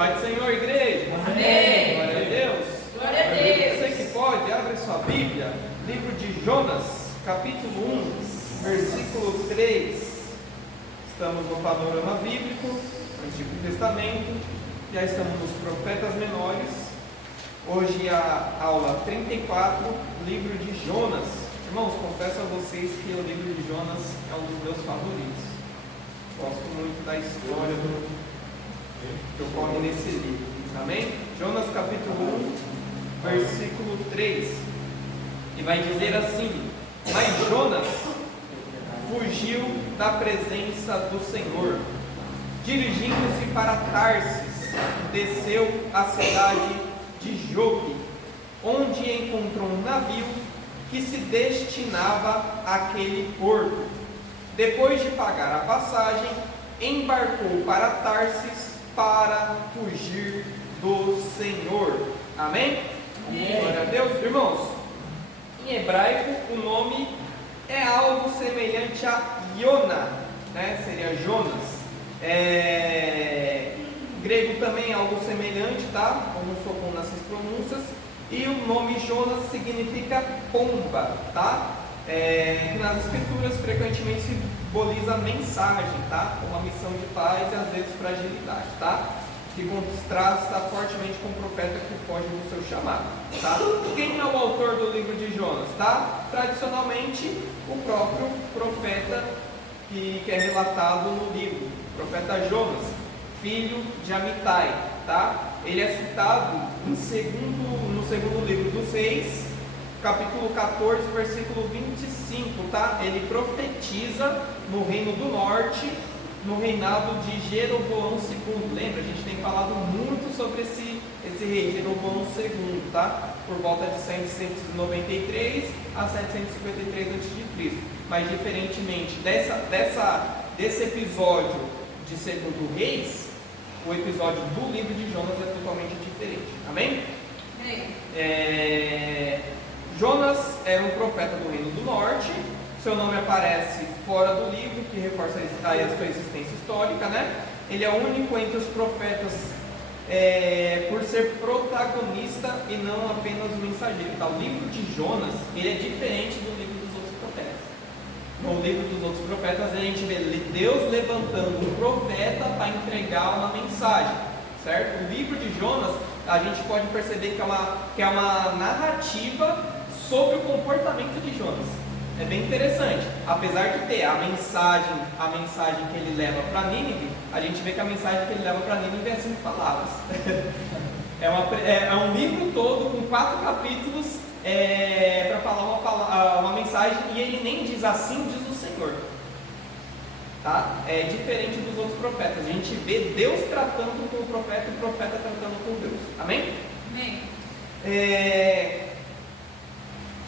Pai do Senhor, igreja. Amém. Glória a Deus. Glória a Deus. Você que pode, abre sua Bíblia. Livro de Jonas, capítulo 1, versículo 3. Estamos no panorama bíblico, Antigo Testamento. Já estamos nos profetas menores. Hoje a aula 34, livro de Jonas. Irmãos, confesso a vocês que o livro de Jonas é um dos meus favoritos. Gosto muito da história que ocorre nesse livro. Amém? Jonas capítulo 1, versículo 3. E vai dizer assim: mas Jonas fugiu da presença do Senhor, dirigindo-se para Tarsis, desceu à cidade de Jope, onde encontrou um navio que se destinava àquele porto. Depois de pagar a passagem, embarcou para Tarsis para fugir do Senhor. Amém? Amém. Glória a Deus. Irmãos, em hebraico o nome é algo semelhante a Iona, né? Seria Jonas. Grego também é algo semelhante, tá? Eu não sou bom nessas pronúncias. E o nome Jonas significa pomba, tá? Que nas escrituras frequentemente simboliza mensagem, tá? Uma missão de paz e às vezes fragilidade, tá? Que contrasta fortemente com o profeta que foge do seu chamado, tá? Quem é o autor do livro de Jonas, tá? Tradicionalmente, o próprio profeta que é relatado no livro, o profeta Jonas, filho de Amitai, tá? Ele é citado no segundo livro dos Reis, capítulo 14, versículo 25, tá? Ele profetiza no reino do norte, no reinado de Jeroboão II. Lembra? A gente tem falado muito sobre esse rei, Jeroboão II, tá? Por volta de 793 a 753 a.C. Mas diferentemente desse episódio de Segundo Reis, o episódio do livro de Jonas é totalmente diferente. Amém? Amém. Jonas era um profeta do reino do norte. Seu nome aparece fora do livro, que reforça aí a sua existência histórica, né? Ele é o único entre os profetas por ser protagonista e não apenas mensageiro. Tá? O livro de Jonas, ele é diferente do livro dos outros profetas. No livro dos outros profetas, a gente vê Deus levantando um profeta para entregar uma mensagem, certo? O livro de Jonas, a gente pode perceber que é uma narrativa sobre o comportamento de Jonas. É bem interessante. Apesar de ter a mensagem que ele leva para Nínive, a gente vê que a mensagem que ele leva para Nínive é 5 palavras. É um livro todo com 4 capítulos para falar uma mensagem, e ele nem diz assim diz o Senhor. Tá? É diferente dos outros profetas. A gente vê Deus tratando com o profeta e o profeta tratando com Deus. Amém? Amém.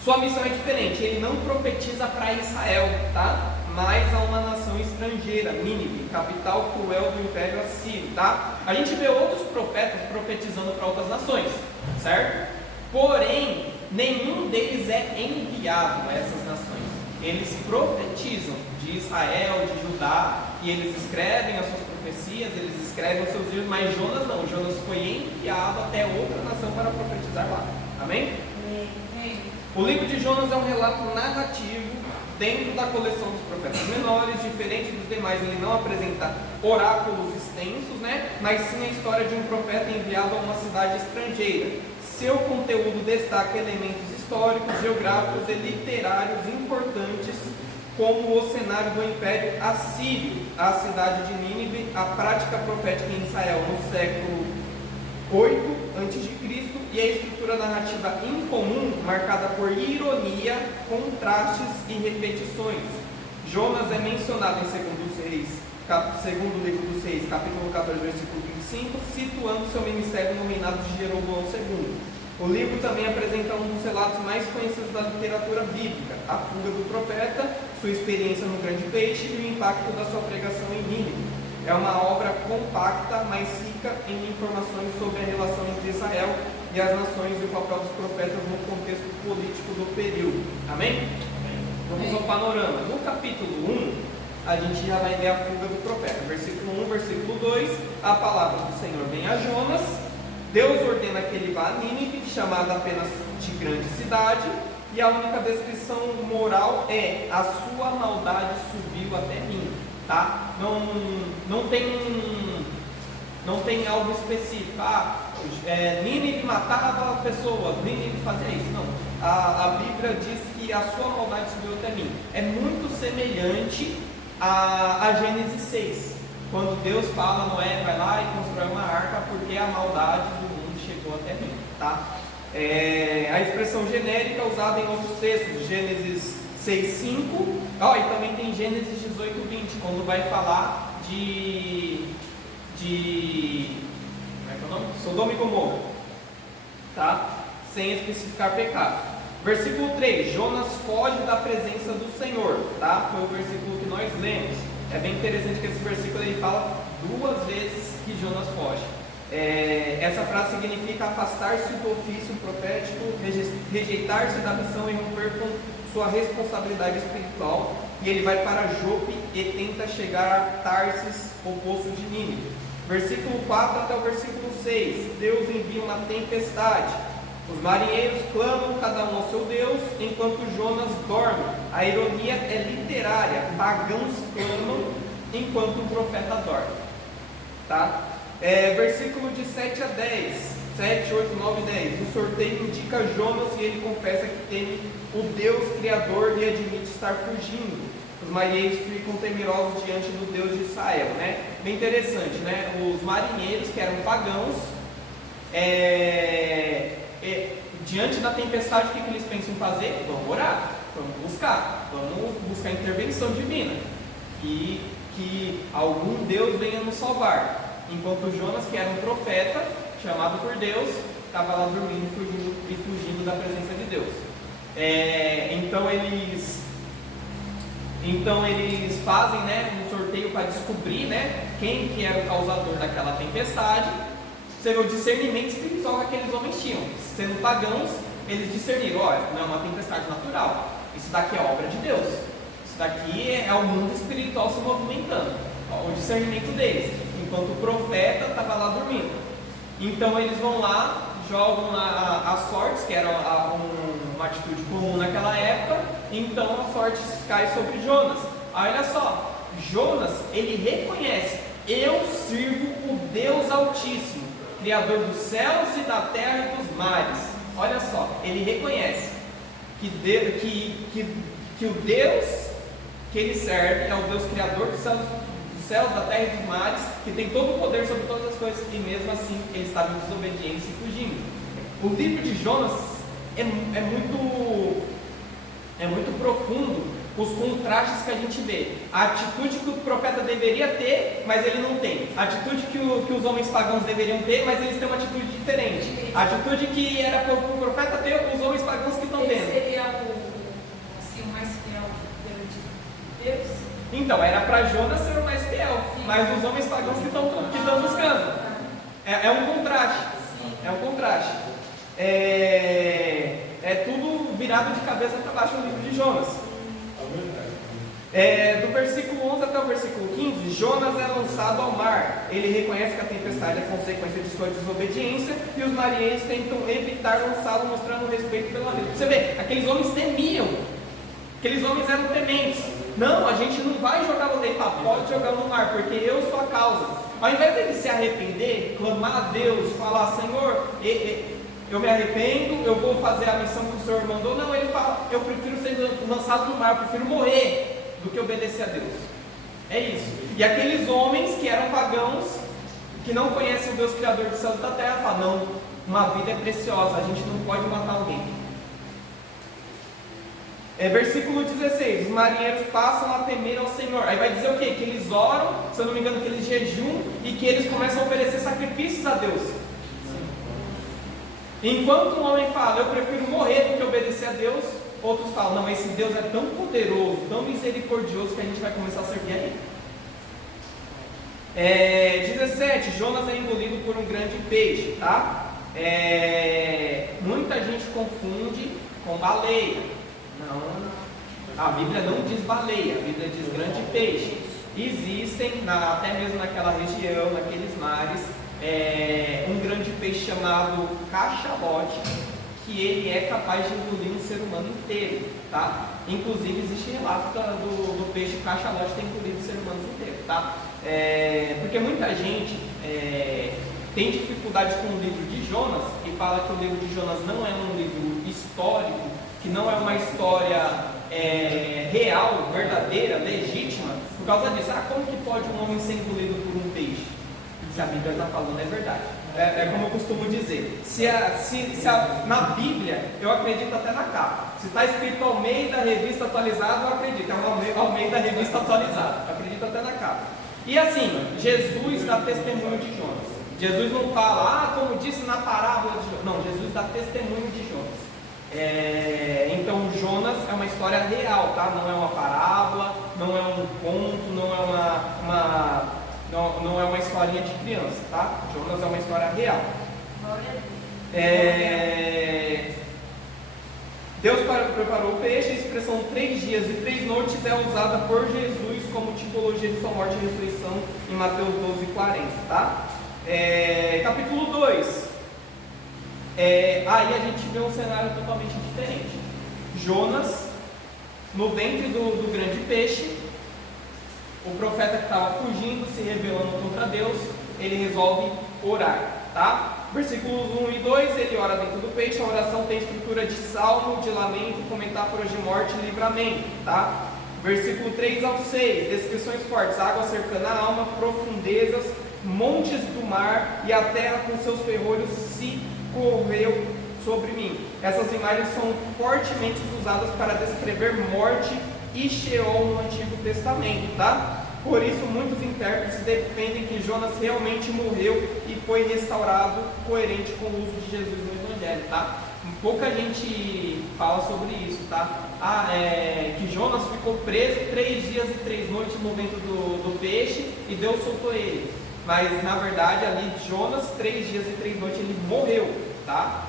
Sua missão é diferente. Ele não profetiza para Israel, tá? Mas a uma nação estrangeira, Nínive, capital cruel do Império Assírio, tá? A gente vê outros profetas profetizando para outras nações, certo? Porém, nenhum deles é enviado a essas nações. Eles profetizam de Israel, de Judá, e eles escrevem as suas profecias, eles escrevem os seus livros, mas Jonas não. Jonas foi enviado até outra nação para profetizar lá. Amém? Amém. O livro de Jonas é um relato narrativo dentro da coleção dos profetas menores. Diferente dos demais, ele não apresenta oráculos extensos, né? Mas sim a história de um profeta enviado a uma cidade estrangeira. Seu conteúdo destaca elementos históricos, geográficos e literários importantes, como o cenário do Império Assírio, a cidade de Nínive, a prática profética em Israel no século 8 a.C. e a estrutura narrativa incomum, marcada por ironia, contrastes e repetições. Jonas é mencionado em segundo livro dos Reis, capítulo 14, versículo 25, situando seu ministério no reinado de Jeroboão II. O livro também apresenta um dos relatos mais conhecidos da literatura bíblica, a fuga do profeta, sua experiência no grande peixe e o impacto da sua pregação em Nínive. É uma obra compacta, mas rica em informações sobre a relação entre Israel e as nações e o papel dos profetas no contexto político do período. Amém? Vamos ao panorama. No capítulo 1, a gente já vai ver a fuga do profeta. Versículo 1, versículo 2, a palavra do Senhor vem a Jonas. Deus ordena que ele vá a Nínive, chamada apenas de grande cidade, e a única descrição moral é: a sua maldade subiu até mim, tá? Não tem algo específico. Nínive matava pessoas, Nínive fazia isso. Não. A Bíblia diz que a sua maldade subiu até mim. É muito semelhante a Gênesis 6, quando Deus fala: Noé, vai lá e constrói uma arca, porque a maldade do mundo chegou até mim, tá? A expressão genérica usada em outros textos, Gênesis 6:5, e também tem Gênesis 18:20, quando vai falar de como é que é o nome? Sodoma e Gomorra, tá? Sem especificar pecado. Versículo 3, Jonas foge da presença do Senhor, tá? Foi o versículo que nós lemos. É bem interessante que esse versículo ele fala 2 vezes que Jonas foge. Essa frase significa afastar-se do ofício profético, rejeitar-se da missão e romper com sua responsabilidade espiritual. E ele vai para Jope e tenta chegar a Tarsis, o poço de Nínive. Versículo 4 até o versículo 6, Deus envia uma tempestade. Os marinheiros clamam cada um ao seu Deus, enquanto Jonas dorme. A ironia é literária, pagãos clamam enquanto o profeta dorme, tá? Versículo de 7 a 10, 7, 8, 9 e 10. O sorteio indica Jonas e ele confessa que teme o Deus Criador e admite estar fugindo. Os marinheiros ficam temerosos diante do Deus de Israel, né? Bem interessante, né? Os marinheiros, que eram pagãos, diante da tempestade, o que eles pensam em fazer? Vamos orar, vamos buscar intervenção divina, e que algum Deus venha nos salvar. Enquanto Jonas, que era um profeta chamado por Deus, estava lá dormindo e fugindo da presença de Deus. Então eles fazem, né, um sorteio para descobrir, né, quem que era o causador daquela tempestade. Você vê o discernimento espiritual que aqueles homens tinham. Sendo pagãos, eles discerniram: olha, não é uma tempestade natural, isso daqui é obra de Deus, isso daqui é o mundo espiritual se movimentando. O discernimento deles, enquanto o profeta estava lá dormindo. Então eles vão lá, jogam as sortes, que era uma atitude comum naquela época. Então a sorte cai sobre Jonas. Olha só, Jonas, ele reconhece: eu sirvo o Deus Altíssimo, Criador dos céus e da terra e dos mares. Olha só, ele reconhece que o Deus que ele serve é o Deus Criador dos céus, da terra e dos mares, que tem todo o poder sobre todas as coisas, e mesmo assim ele estava em desobediência e fugindo. O livro de Jonas é muito profundo, os contrastes que a gente vê. A atitude que o profeta deveria ter, mas ele não tem. A atitude que os homens pagãos deveriam ter, mas eles têm uma atitude diferente. A atitude que era para o profeta ter, os homens pagãos que estão tendo. Ele seria o mais fiel perante Deus? Então, era para Jonas ser o mais fiel, mas os homens pagãos que estão buscando. É um contraste. É um contraste. É tudo virado de cabeça para baixo no livro de Jonas. Do versículo 11 até o versículo 15, Jonas é lançado ao mar. Ele reconhece que a tempestade é consequência de sua desobediência, e os marinheiros tentam evitar lançá-lo, mostrando respeito pela vida. Você vê, aqueles homens temiam. Aqueles homens eram tementes. Não, a gente não vai jogar você. Ele fala: pode jogar no mar, porque eu sou a causa. Ao invés dele se arrepender, clamar a Deus, falar: Senhor, eu me arrependo, eu vou fazer a missão que o Senhor mandou. Não, ele fala: eu prefiro ser lançado no mar, eu prefiro morrer do que obedecer a Deus. É isso. E aqueles homens que eram pagãos, que não conhecem o Deus Criador dos céus e da terra, falam: não, uma vida é preciosa, a gente não pode matar alguém. Versículo 16, os marinheiros passam a temer ao Senhor. Aí vai dizer o quê? Que eles oram, se eu não me engano, que eles jejuam e que eles começam a oferecer sacrifícios a Deus. Enquanto um homem fala: eu prefiro morrer do que obedecer a Deus, outros falam: não, esse Deus é tão poderoso, tão misericordioso, que a gente vai começar a servir a Ele. 17, Jonas é engolido por um grande peixe, tá? Muita gente confunde com baleia. Não, A Bíblia não diz baleia, a Bíblia diz grande peixe. Existem, até mesmo naquela região, naqueles mares, um grande peixe chamado cachalote, que ele é capaz de engolir um ser humano inteiro, tá? Inclusive existe relato do peixe cachalote ter engolido o ser humano inteiro, tá? Porque muita gente tem dificuldade com o livro de Jonas e fala que o livro de Jonas não é um livro histórico, que não é uma história real, verdadeira, legítima, por causa disso. Como que pode um homem ser engolido por um peixe? Se a Bíblia está falando, é verdade. É como eu costumo dizer, na Bíblia, eu acredito até na capa. Se está escrito Almeida Revista Atualizada, eu acredito, é um Almeida Revista Atualizada, eu acredito até na capa. E assim, Jesus dá testemunho de Jonas. Jesus não fala, como disse na parábola de Jonas. Não, Jesus dá testemunho de Jonas. Então Jonas é uma história real, tá? Não é uma parábola, não é um conto, não é uma historinha de criança, tá? Jonas é uma história real. Deus preparou o peixe. A expressão 3 dias e 3 noites é usada por Jesus como tipologia de sua morte e ressurreição em Mateus 12:40, tá? Capítulo 2. Aí a gente vê um cenário totalmente diferente. Jonas, no ventre do grande peixe, o profeta que estava fugindo, se rebelando contra Deus, ele resolve orar, tá? Versículos 1 e 2, ele ora dentro do peixe. A oração tem estrutura de salmo, de lamento, com metáforas de morte e livramento, tá? Versículo 3 ao 6, descrições fortes: água cercando a alma, profundezas, montes do mar, e a terra com seus ferrolhos se correu sobre mim. Essas imagens são fortemente usadas para descrever morte e Sheol no Antigo Testamento, tá? Por isso muitos intérpretes defendem que Jonas realmente morreu e foi restaurado, coerente com o uso de Jesus no Evangelho, tá? Pouca gente fala sobre isso, tá? Que Jonas ficou preso 3 dias e 3 noites no ventre do peixe e Deus soltou ele. Mas na verdade ali Jonas, 3 dias e 3 noites, ele morreu, tá?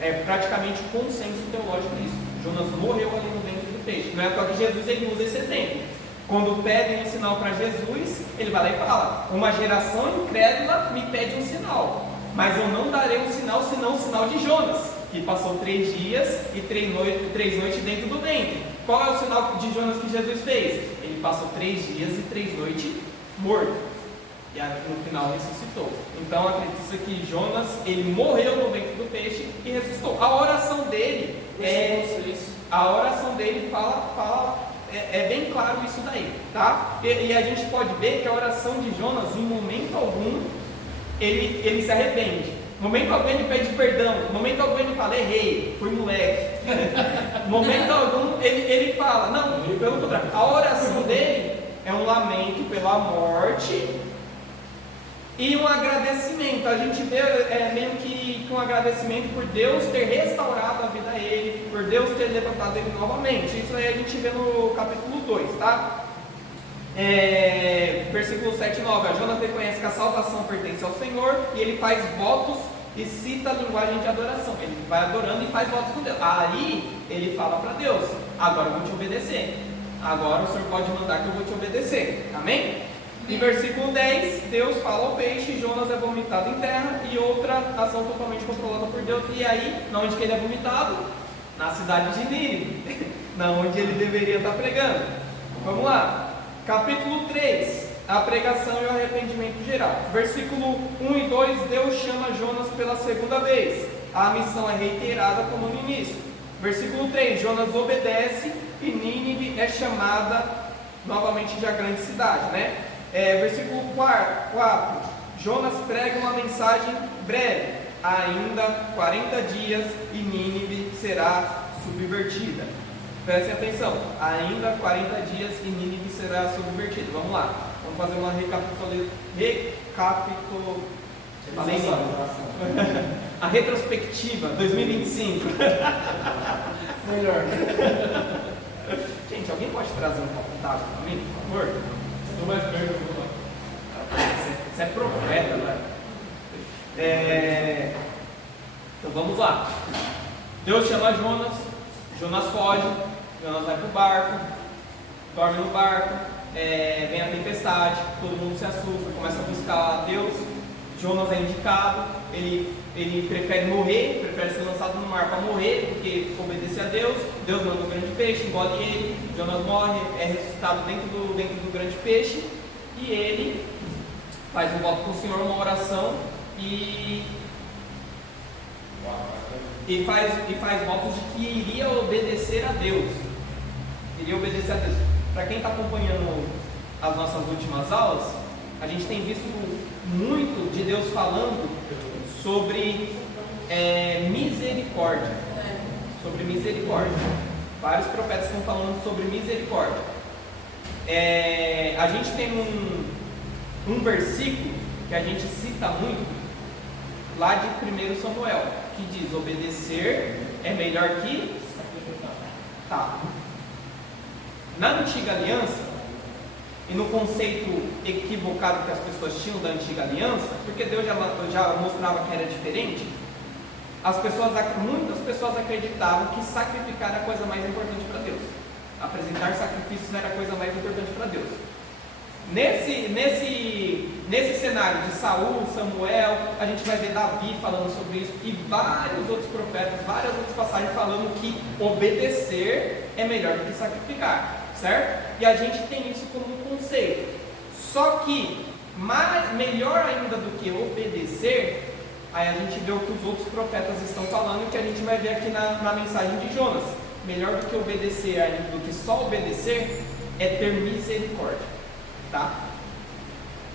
É praticamente consenso teológico isso. Jonas morreu ali no ventre do peixe. Não é só que Jesus ele usa esse exemplo. Quando pedem um sinal para Jesus, ele vai lá e fala: uma geração incrédula me pede um sinal, mas eu não darei um sinal senão o sinal de Jonas, que passou 3 dias e 3 noites dentro do ventre. Qual é o sinal de Jonas que Jesus fez? Ele passou 3 dias e 3 noites morto, e no final ressuscitou. Então acredita-se que Jonas ele morreu no ventre do peixe e ressuscitou. A oração dele fala bem claro isso daí, tá? E a gente pode ver que a oração de Jonas, em momento algum, ele se arrepende. No momento algum ele pede perdão. No momento algum ele fala: errei, fui moleque. No momento algum ele fala, não, pelo contrário. A oração dele é um lamento pela morte e um agradecimento. A gente vê meio que um agradecimento por Deus ter restaurado a vida a ele, por Deus ter levantado ele novamente. Isso aí a gente vê no capítulo 2, tá? Versículo 7 e 9. Jonas reconhece que a salvação pertence ao Senhor e ele faz votos e cita a linguagem de adoração. Ele vai adorando e faz votos com Deus. Aí ele fala para Deus: agora eu vou te obedecer. Agora o Senhor pode mandar que eu vou te obedecer. Amém? Em versículo 10, Deus fala ao peixe, Jonas é vomitado em terra, e outra ação totalmente controlada por Deus. E aí, na onde que ele é vomitado? Na cidade de Nínive, na onde ele deveria estar pregando. Vamos lá. Capítulo 3, a pregação e o arrependimento geral. Versículo 1 e 2, Deus chama Jonas pela segunda vez. A missão é reiterada como no início. Versículo 3, Jonas obedece e Nínive é chamada novamente de a grande cidade, né? Versículo 4, Jonas prega uma mensagem breve: ainda 40 dias e Nínive será subvertida. Prestem atenção, ainda 40 dias e Nínive será subvertida. Vamos lá, vamos fazer uma a retrospectiva 2025. Melhor. Gente, alguém pode trazer um copo d'água para mim, por favor? Estou mais perto do lado. Você é profeta, né? Então vamos lá. Deus chama Jonas. Jonas foge, Jonas vai para o barco, dorme no barco, vem a tempestade, todo mundo se assusta, começa a buscar a Deus. Jonas é indicado, ele prefere morrer, prefere ser lançado no mar para morrer, porque obedece a Deus. Deus manda um grande peixe, engole ele, Jonas morre, é ressuscitado dentro do grande peixe, e ele faz um voto com o Senhor, uma oração, e faz votos de que iria obedecer a Deus. Iria obedecer a Deus. Para quem está acompanhando as nossas últimas aulas, a gente tem visto muito de Deus falando sobre misericórdia. Sobre misericórdia. Vários profetas estão falando sobre misericórdia. A gente tem um versículo que a gente cita muito, lá de 1 Samuel, que diz: obedecer é melhor que... Tá. Na antiga aliança, e no conceito equivocado que as pessoas tinham da antiga aliança, porque Deus já mostrava que era diferente, muitas pessoas acreditavam que sacrificar era a coisa mais importante para Deus. Apresentar sacrifícios era a coisa mais importante para Deus. Nesse cenário de Saul, Samuel, a gente vai ver Davi falando sobre isso, e vários outros profetas, várias outras passagens falando que obedecer é melhor do que sacrificar. Certo? E a gente tem isso como um conceito. Só que, melhor ainda do que obedecer, aí a gente vê o que os outros profetas estão falando, e que a gente vai ver aqui na mensagem de Jonas. Melhor do que obedecer ainda, do que só obedecer, é ter misericórdia. Tá?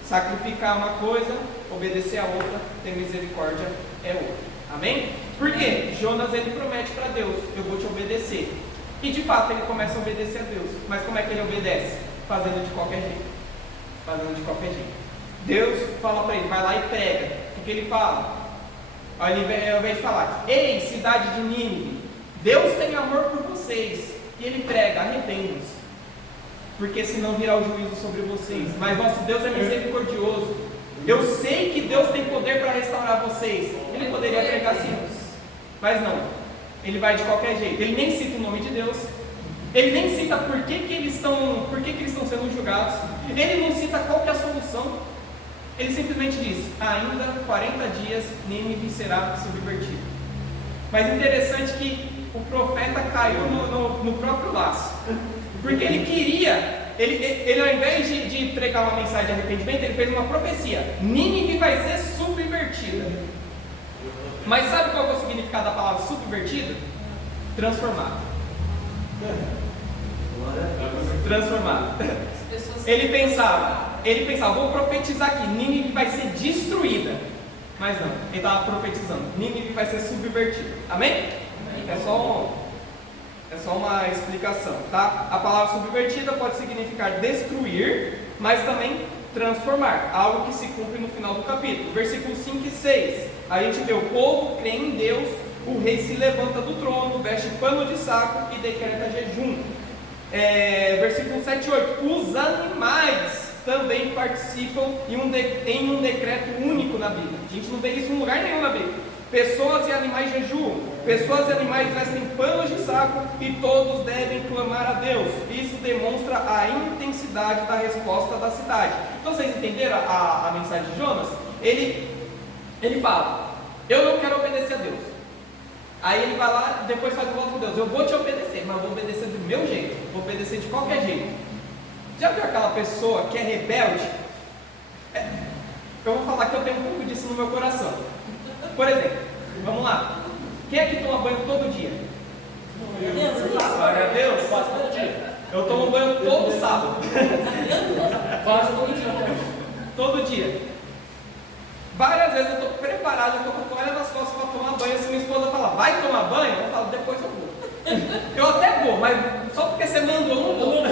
Sacrificar uma coisa, obedecer a outra, ter misericórdia é outra. Amém? Por quê? Jonas, ele promete para Deus: eu vou te obedecer. E de fato ele começa a obedecer a Deus. Mas como é que ele obedece? Fazendo de qualquer jeito. Fazendo de qualquer jeito. Deus fala para ele: vai lá e prega. O que ele fala? Ao invés de falar: ei, cidade de Nínive, Deus tem amor por vocês. E ele prega: arrependam-se, porque senão virá o juízo sobre vocês. Mas nosso Deus é misericordioso. Eu sei que Deus tem poder para restaurar vocês. Ele poderia pregar assim, mas não. Ele vai de qualquer jeito. Ele nem cita o nome de Deus. Ele nem cita por que eles estão sendo julgados. Ele não cita qual que é a solução. Ele simplesmente diz: ainda 40 dias Nínive será subvertido. Mas interessante que o profeta caiu no próprio laço. Porque ele queria, ele ao invés de pregar uma mensagem de arrependimento, ele fez uma profecia: Nínive vai ser subvertida. Mas sabe qual é o significado da palavra subvertida? Transformado. Transformado. Ele pensava, vou profetizar aqui, Nínive vai ser destruída. Mas não, ele estava profetizando, Nínive vai ser subvertida. Amém? É só uma explicação, tá? A palavra subvertida pode significar destruir, mas também transformar, algo que se cumpre no final do capítulo. Versículos 5 e 6, a gente vê: o povo crê em Deus, o rei se levanta do trono, veste pano de saco e decreta jejum. Versículo 7 e 8, os animais também participam em um decreto único na Bíblia. A gente não vê isso em lugar nenhum na Bíblia. Pessoas e animais jejuam, pessoas e animais vestem panos de saco e todos devem clamar a Deus. Isso demonstra a intensidade da resposta da cidade. Então vocês entenderam a mensagem de Jonas? Ele fala: eu não quero obedecer a Deus. Aí ele vai lá, depois faz o voto com Deus: eu vou te obedecer, mas eu vou obedecer do meu jeito, vou obedecer de qualquer jeito. Já viu aquela pessoa que é rebelde? Eu vou falar que eu tenho um pouco disso no meu coração. Por exemplo, vamos lá. Quem é que toma banho todo dia? Glória a Deus. Eu faço todo dia. Eu tomo banho todo sábado. Faço todo dia. Todo dia. Várias vezes eu estou preparado, eu estou com a toalha nas costas para tomar banho. Se minha esposa fala: vai tomar banho? Eu falo: depois eu vou. Eu até vou, mas só porque você mandou, eu não vou.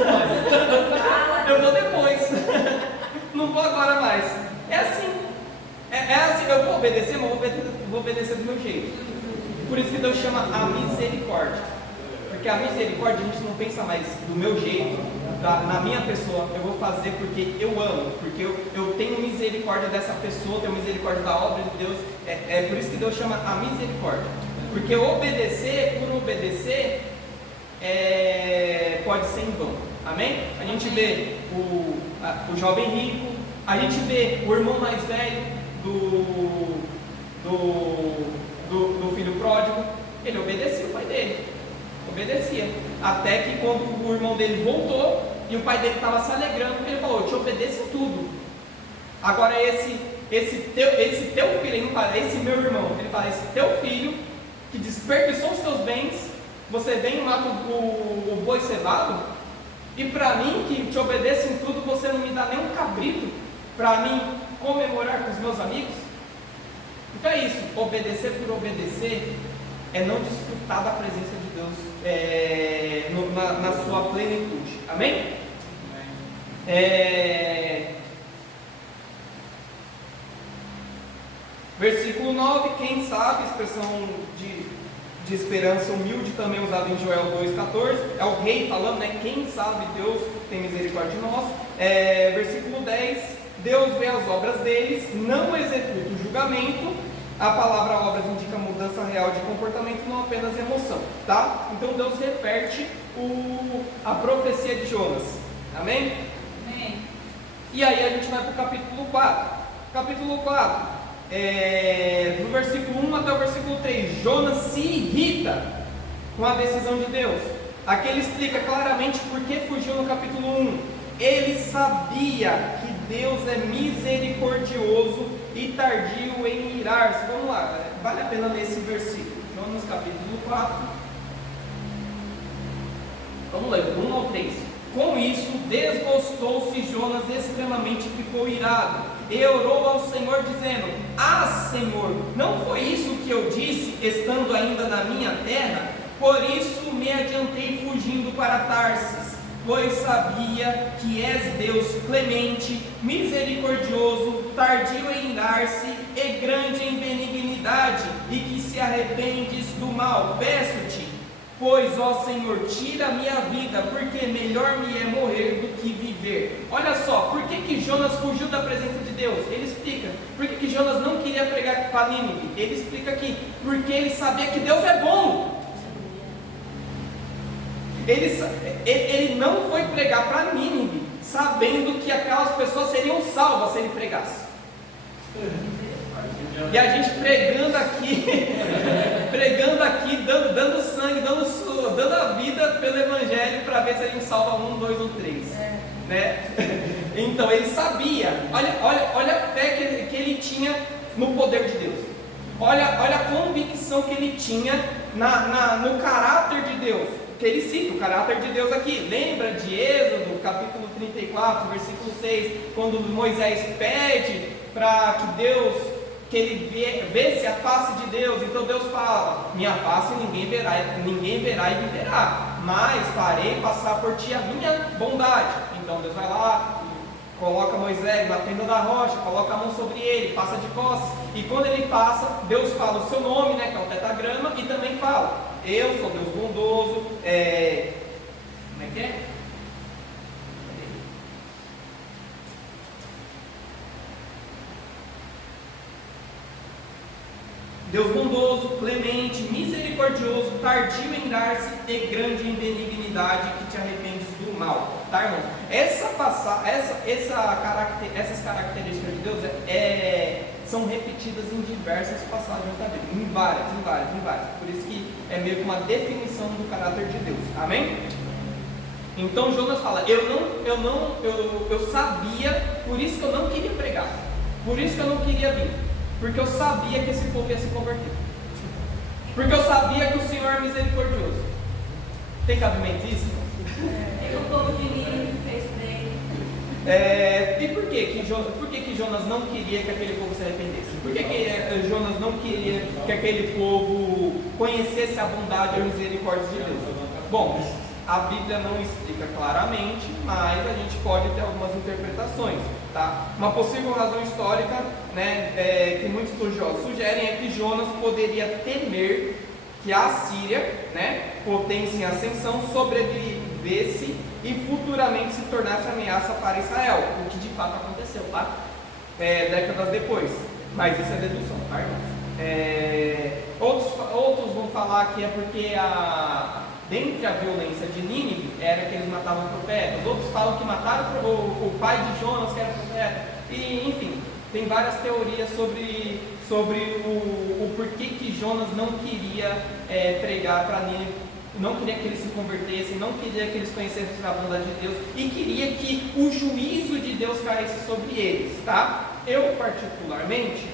Eu vou depois. Não vou agora mais. É assim. É assim, eu vou obedecer, mas vou obedecer do meu jeito. Por isso que Deus chama a misericórdia. Porque a misericórdia a gente não pensa mais do meu jeito, na minha pessoa. Eu vou fazer porque eu amo, porque eu tenho misericórdia dessa pessoa, tenho misericórdia da obra de Deus. É por isso que Deus chama a misericórdia. Porque obedecer por obedecer pode ser em vão. Amém? A gente vê o jovem rico, a gente vê o irmão mais velho do filho pródigo. Ele obedecia o pai dele, obedecia, até que quando o irmão dele voltou e o pai dele estava se alegrando, ele falou: eu te obedeço em tudo. Agora esse teu filho, ele não fala esse meu irmão, ele fala esse teu filho que desperdiçou os teus bens, você vem e mata o boi cevado, e para mim que te obedeço em tudo, você não me dá nem um cabrito para mim comemorar com os meus amigos? Então é isso, obedecer por obedecer é não desfrutar da presença de Deus na sua plenitude. Amém? Versículo 9, quem sabe, expressão de esperança humilde também usada em Joel 2,14, é o rei falando, né? Quem sabe Deus tem misericórdia de nós. Versículo 10, Deus vê as obras deles, não executa o julgamento. A palavra obras indica mudança real de comportamento, não apenas emoção, tá? Então Deus repete a profecia de Jonas. Amém? Amém. E aí a gente vai para o capítulo 4. Capítulo 4, do versículo 1 até o versículo 3, Jonas se irrita com a decisão de Deus. Aqui ele explica claramente por que fugiu no capítulo 1. Ele sabia que Deus é misericordioso e tardio em irar-se. Vamos lá, vale a pena ler esse versículo. Jonas capítulo 4. Vamos ler, 1 ao 3. Com isso, desgostou-se Jonas extremamente e ficou irado. E orou ao Senhor, dizendo: Ah, Senhor, não foi isso que eu disse, estando ainda na minha terra? Por isso me adiantei fugindo para Tarsis, pois sabia que és Deus clemente, misericordioso, tardio em irar-se e grande em benignidade, e que se arrependes do mal. Peço-te, pois, ó Senhor, tira a minha vida, porque melhor me é morrer do que viver. Olha só, por que Jonas fugiu da presença de Deus? Ele explica. Por que Jonas não queria pregar para Nínive? Ele explica aqui, porque ele sabia que Deus é bom. Ele não foi pregar para Nínive sabendo que aquelas pessoas seriam salvas se ele pregasse. E a gente pregando aqui, dando sangue, dando a vida pelo Evangelho para ver se a gente salva 1, 2 ou 3. Né? Então ele sabia, olha a fé que ele tinha no poder de Deus. Olha a convicção que ele tinha no caráter de Deus. Que ele cita o caráter de Deus aqui. Lembra de Êxodo, capítulo 34, versículo 6, quando Moisés pede para que ele vesse a face de Deus. Então Deus fala: minha face ninguém verá e viverá, mas farei passar por ti a minha bondade. Então Deus vai lá, coloca Moisés na fenda da rocha, coloca a mão sobre ele, passa de costas, e quando ele passa, Deus fala o seu nome, né, que é o tetragrama, e também fala: eu sou Deus bondoso. Como é que é? Deus bondoso, clemente, misericordioso, tardio em irar-se e grande em benignidade, que te arrependes do mal. Tá, irmão? Essas características de Deus são repetidas em diversas passagens da Bíblia, em várias. Por isso que é meio que uma definição do caráter de Deus. Amém? Então Jonas fala: eu sabia, por isso que eu não queria pregar, por isso que eu não queria vir. Porque eu sabia que esse povo ia se converter. Porque eu sabia que o Senhor é misericordioso. Tem cabimento isso? É o povo de Nínive fez bem. E por que Jonas não queria que aquele povo se arrependesse? Por que Jonas não queria que aquele povo conhecesse a bondade e a misericórdia de Deus? Bom, a Bíblia não explica claramente, mas a gente pode ter algumas interpretações. Tá? Uma possível razão histórica, né, que muitos estudiosos sugerem é que Jonas poderia temer que a Síria, né, potência em ascensão, sobrevivesse e futuramente se tornasse ameaça para Israel, o que de fato aconteceu, tá? Décadas depois, mas isso é dedução, tá, irmãos? Outros vão falar que é porque dentre a violência de Nínive era que eles matavam profetas, outros falam que mataram o pai de Jonas, que era profeta, e enfim, tem várias teorias sobre o porquê que Jonas não queria pregar para Nínive, não queria que eles se convertessem, não queria que eles conhecessem a bondade de Deus, e queria que o juízo de Deus caísse sobre eles, tá? Eu particularmente,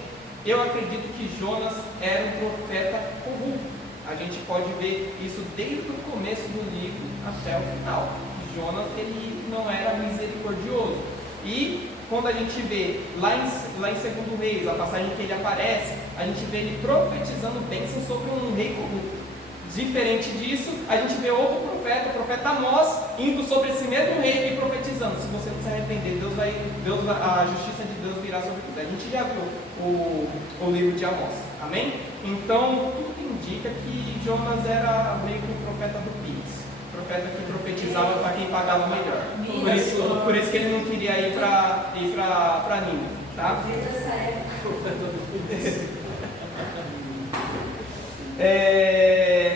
eu acredito que Jonas era um profeta corrupto. A gente pode ver isso desde o começo do livro até o final. Jonas, ele não era misericordioso. E quando a gente vê lá em 2 Reis, a passagem que ele aparece, a gente vê ele profetizando bênção sobre um rei corrupto. Diferente disso, a gente vê outro profeta, o profeta Amós, indo sobre esse mesmo rei e profetizando: se você não se arrepender, a justiça de Deus virá sobre tudo. A gente já viu o livro de Amós, amém? Então, tudo indica que Jonas era meio que o profeta do Pix, profeta que profetizava para quem pagava melhor. Por isso que ele não queria ir para Nínive, tá? Profeta do Pix.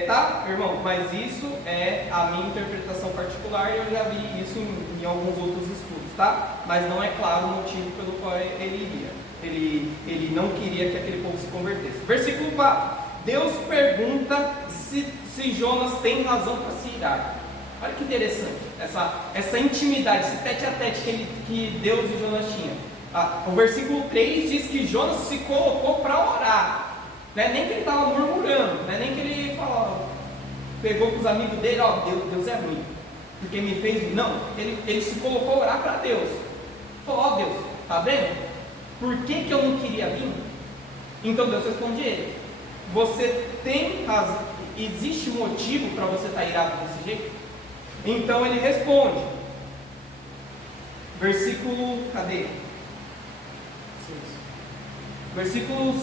Tá, irmão, mas isso é a minha interpretação particular e eu já vi isso em alguns outros estudos, tá? Mas não é claro o motivo pelo qual ele iria. Ele não queria que aquele povo se convertesse. Versículo 4: Deus pergunta se Jonas tem razão para se irar. Olha que interessante, essa intimidade, esse tete a tete que Deus e Jonas tinham. O versículo 3 diz que Jonas se colocou para orar. Não é nem que ele estava murmurando, não é nem que ele falava, pegou com os amigos dele: ó, Deus é ruim, porque me fez. Não, ele se colocou a orar para Deus. Falou: ó Deus, tá vendo? Por que eu não queria vir? Então Deus responde ele: você tem razão, existe motivo para você estar irado desse jeito? Então ele responde, versículo, cadê? Versículo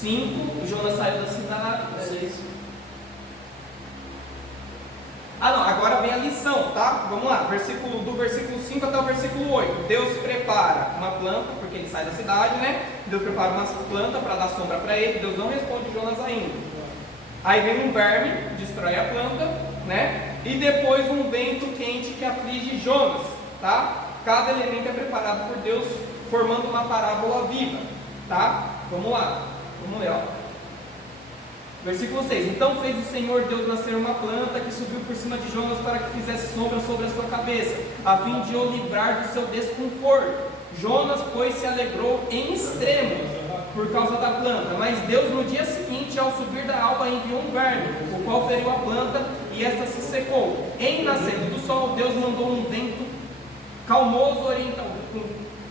5, Jonas saiu da cidade. Não, agora vem a lição, tá? Vamos lá, do versículo 5 até o versículo 8. Deus prepara uma planta, porque ele sai da cidade, né? Deus prepara uma planta para dar sombra para ele. Deus não responde Jonas ainda. Aí vem um verme, destrói a planta, né? E depois um vento quente que aflige Jonas, tá? Cada elemento é preparado por Deus, formando uma parábola viva, tá? Vamos lá. Vamos ler, ó. Versículo 6: Então fez o Senhor Deus nascer uma planta que subiu por cima de Jonas para que fizesse sombra sobre a sua cabeça, a fim de o livrar do seu desconforto. Jonas, pois, se alegrou em extremo por causa da planta. Mas Deus, no dia seguinte, ao subir da alva, enviou um verme, o qual feriu a planta e esta se secou. Em nascendo do sol, Deus mandou um vento calmoso oriental.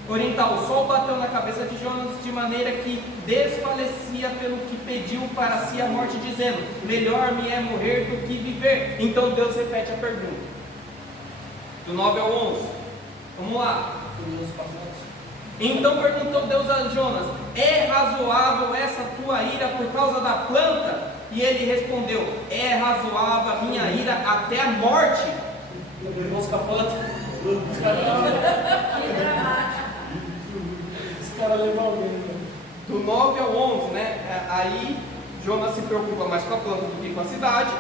O sol bateu na cabeça de Jonas de maneira que desfalecia, pelo que pediu para si a morte, dizendo: melhor me é morrer do que viver. Então Deus repete a pergunta, do 9 ao 11. Vamos lá. Então perguntou Deus a Jonas: é razoável essa tua ira por causa da planta? E ele respondeu: é razoável a minha ira até a morte. Do 9 ao 11, né? Aí Jonas se preocupa mais com a planta do que com a cidade.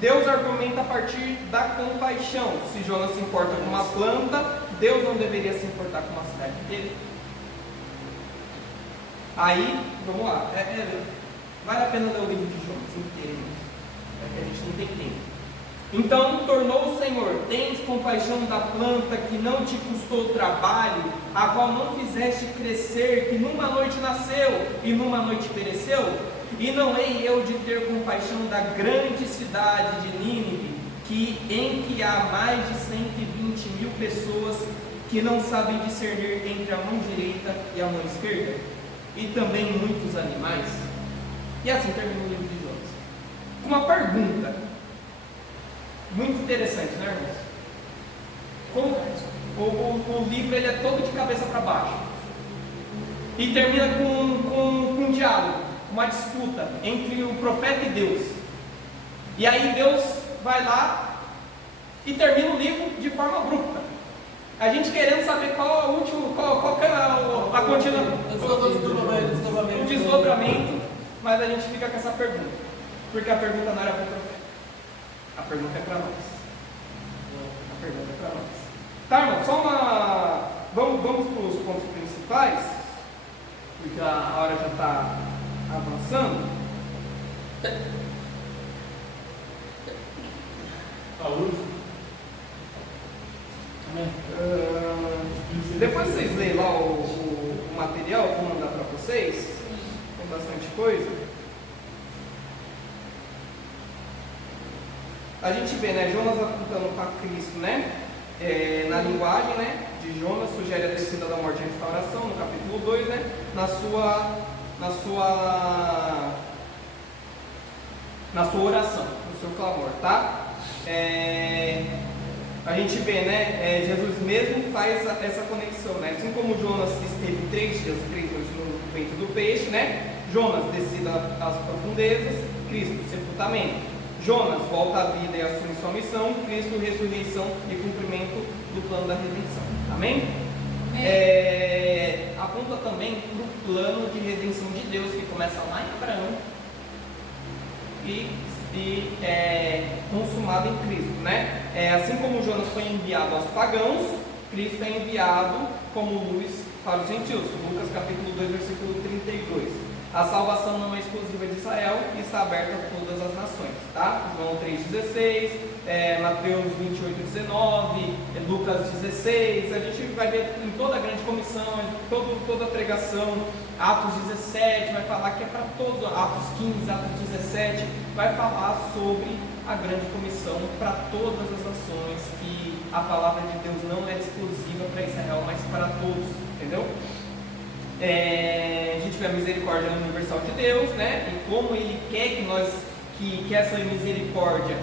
Deus argumenta a partir da compaixão. Se Jonas se importa com uma planta, Deus não deveria se importar com uma cidade dele. Aí, vamos lá. Vale a pena ler o livro de Jonas inteiro, é que a gente não tem tempo. Então tornou o Senhor: tens compaixão da planta que não te custou trabalho, a qual não fizeste crescer, que numa noite nasceu e numa noite pereceu? E não hei eu de ter compaixão da grande cidade de Nínive, em que há mais de 120.000 pessoas que não sabem discernir entre a mão direita e a mão esquerda, e também muitos animais? E assim termina o livro de Jonas, com uma pergunta muito interessante, né, irmãos? O livro ele é todo de cabeça para baixo e termina com um diálogo, uma disputa entre o profeta e Deus. E aí Deus vai lá e termina o livro de forma abrupta. A gente querendo saber qual é o último, qual que é a continuação, o desdobramento, mas a gente fica com essa pergunta, porque a pergunta não era para o profeta. A A pergunta é para nós. A pergunta é para nós. Tá, irmão? Só uma... Vamos para os pontos principais, porque a hora já está avançando. Saúde. Amém. Depois vocês leem lá o material, vou mandar para vocês. Tem bastante coisa. A gente vê, né, Jonas apontando para Cristo, né? Na linguagem, né, de Jonas, sugere a descida da morte e a restauração, no capítulo 2, né? Na sua oração, no seu clamor, tá? A gente vê, né, Jesus mesmo faz essa conexão, né? Assim como Jonas esteve 3 dias e 3 noites no ventre do peixe, né? Jonas descida às profundezas, Cristo sepultamento. Jonas volta à vida e assume sua missão, Cristo ressurreição e cumprimento do plano da redenção. Amém? Amém. Aponta também para o plano de redenção de Deus que começa lá em Abraão e é consumado em Cristo, né? Assim como Jonas foi enviado aos pagãos, Cristo é enviado como luz para os gentios. Lucas capítulo 2, versículo 32. A salvação não é exclusiva de Israel e está aberta a todas as nações, tá? João 3,16, Mateus 28,19, Lucas 16, a gente vai ver em toda a grande comissão, toda a pregação, Atos 17, vai falar que é para todos, Atos 15, Atos 17, vai falar sobre a grande comissão para todas as nações, que a palavra de Deus não é exclusiva para Israel, mas para todos, entendeu? A gente vê a misericórdia universal de Deus, né? E como Ele quer que essa misericórdia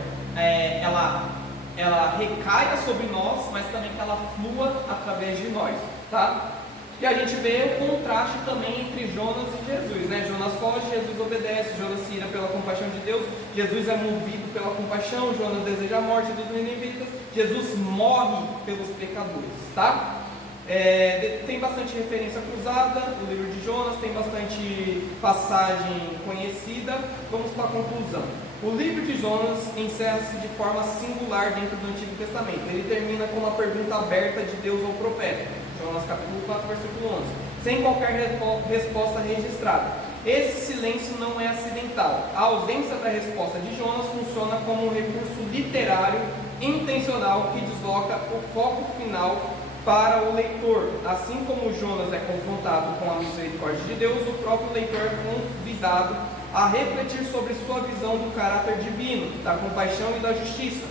ela recaia sobre nós, mas também que ela flua através de nós, tá? E a gente vê o contraste também entre Jonas e Jesus, né? Jonas foge, Jesus obedece, Jonas se ira pela compaixão de Deus, Jesus é movido pela compaixão, Jonas deseja a morte dos ninivitas, Jesus morre pelos pecadores, tá? Tem bastante referência cruzada no livro de Jonas, tem bastante passagem conhecida. Vamos para a conclusão. O livro de Jonas encerra-se de forma singular dentro do Antigo Testamento. Ele termina com uma pergunta aberta de Deus ao profeta, Jonas capítulo 4, versículo 11, sem qualquer resposta registrada. Esse silêncio não é acidental. A ausência da resposta de Jonas funciona como um recurso literário intencional que desloca o foco final para o leitor. Assim como Jonas é confrontado com a misericórdia de Deus, o próprio leitor é convidado a refletir sobre sua visão do caráter divino, da compaixão e da justiça.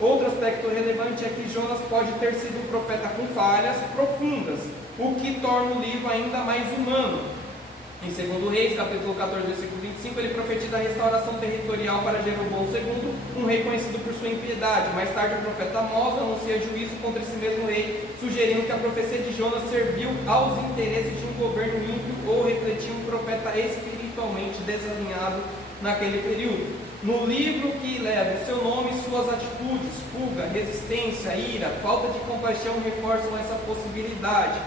Outro aspecto relevante é que Jonas pode ter sido um profeta com falhas profundas, o que torna o livro ainda mais humano. Em 2 Reis, capítulo 14, versículo 25, ele profetiza a restauração territorial para Jeroboão II, um rei conhecido por sua impiedade. Mais tarde, o profeta Amós anuncia juízo contra esse mesmo rei, sugerindo que a profecia de Jonas serviu aos interesses de um governo ímpio ou refletia um profeta espiritualmente desalinhado naquele período. No livro que leva o seu nome, suas atitudes, fuga, resistência, ira, falta de compaixão reforçam essa possibilidade.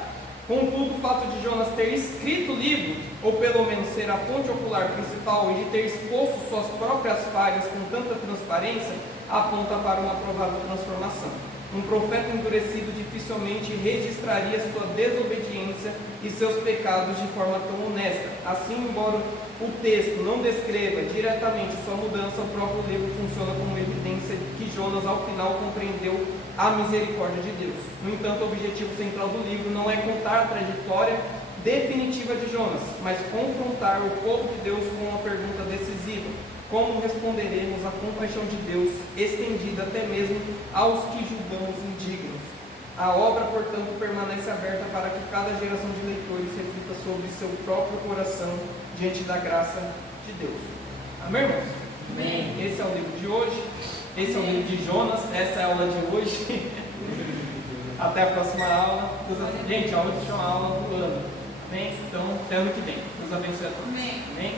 Contudo, o fato de Jonas ter escrito o livro, ou pelo menos ser a fonte ocular principal e de ter exposto suas próprias falhas com tanta transparência, aponta para uma provável transformação. Um profeta endurecido dificilmente registraria sua desobediência e seus pecados de forma tão honesta. Assim, embora o texto não descreva diretamente sua mudança, o próprio livro funciona como evidência de que Jonas, ao final, compreendeu a misericórdia de Deus. No entanto, o objetivo central do livro não é contar a trajetória definitiva de Jonas, mas confrontar o povo de Deus com uma pergunta decisiva: como responderemos à compaixão de Deus, estendida até mesmo aos que julgamos indignos? A obra, portanto, permanece aberta para que cada geração de leitores reflita sobre seu próprio coração diante da graça de Deus. Amém, irmãos? Amém. Esse é o livro de hoje. Esse é o livro de Jonas. Essa é a aula de hoje. Até a próxima aula. Gente, a aula de uma aula do ano. Amém? Então, até ano que vem. Deus abençoe a todos. Amém. Amém?